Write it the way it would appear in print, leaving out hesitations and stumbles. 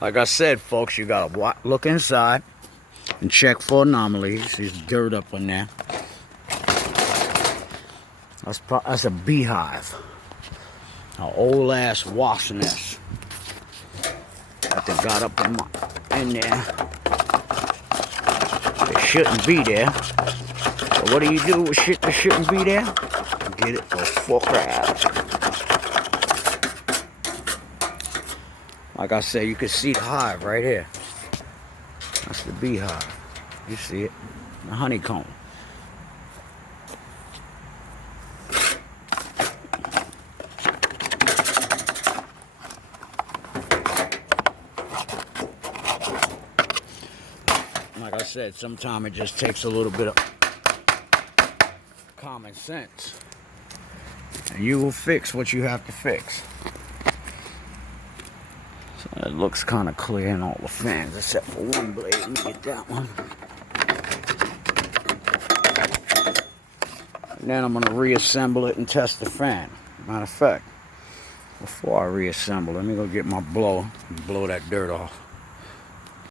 Like I said, folks, you gotta look inside and check for anomalies. There's dirt up in there. That's a beehive. An old ass wasp nest that they got up in there. It shouldn't be there. So what do you do with shit that shouldn't be there? Get it the fuck out. Like I said, you can see the hive right here. That's the beehive. You see it? The honeycomb. Like I said, sometimes it just takes a little bit of common sense. And you will fix what you have to fix. So it looks kind of clear in all the fans, except for one blade. Let me get that one. And then I'm going to reassemble it and test the fan. Matter of fact, before I reassemble, let me go get my blower and blow that dirt off.